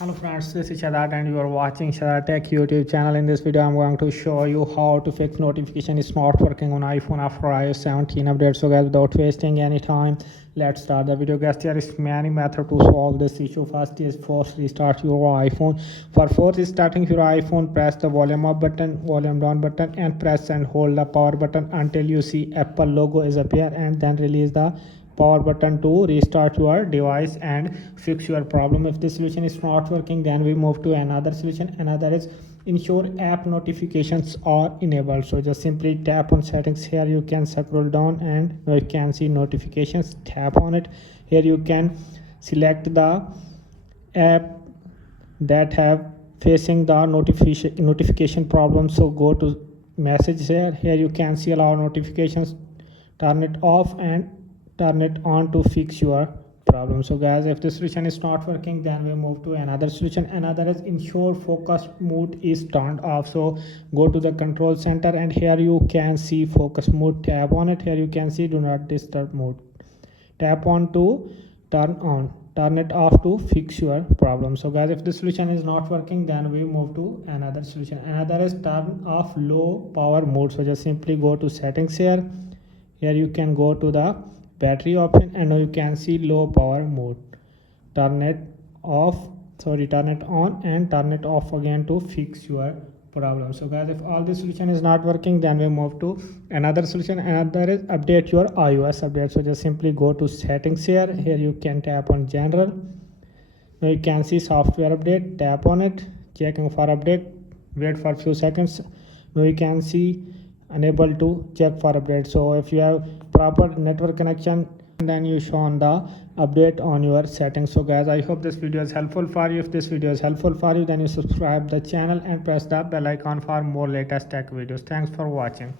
Hello friends, this is Shadat and you are watching Shadat Tech YouTube channel. In this video, I'm going to show you how to fix notification is not working on iPhone after iOS 17 update. So guys, without wasting any time, let's start the video. Guys, there is many methods to solve this issue. First is force restart your iPhone. For force restarting your iPhone, press the volume up button, volume down button and press and hold the power button until you see Apple logo is appear, and then release the power button to restart your device and fix your problem. If this solution is not working, then we move to another solution. Another is ensure app notifications are enabled. So just simply tap on settings. Here you can scroll down and you can see notifications. Tap on it. Here you can select the app that have facing the notification problem. So go to message. Here you can see allow notifications, turn it off and turn it on to fix your problem. So guys, if the solution is not working, then we move to another solution. Another is ensure focus mode is turned off. So go to the control center and here you can see focus mode. Tap on it. Here you can see do not disturb mode. Tap on to turn on, turn it off to fix your problem. So guys, if the solution is not working, then we move to another solution. Another is turn off low power mode. So just simply go to settings. Here you can go to the battery option and now you can see low power mode. Turn it on and turn it off again to fix your problem. So guys, if all this solution is not working, then we move to another solution. Another is update your iOS update. So just simply go to settings. Here you can tap on general. Now you can see software update. Tap on it, checking for update, wait for a few seconds. Now you can see unable to check for update. So if you have proper network connection, then you show on the update on your settings. So guys, I hope this video is helpful for you. If this video is helpful for you, then you subscribe the channel and press the bell icon for more latest tech videos. Thanks for watching.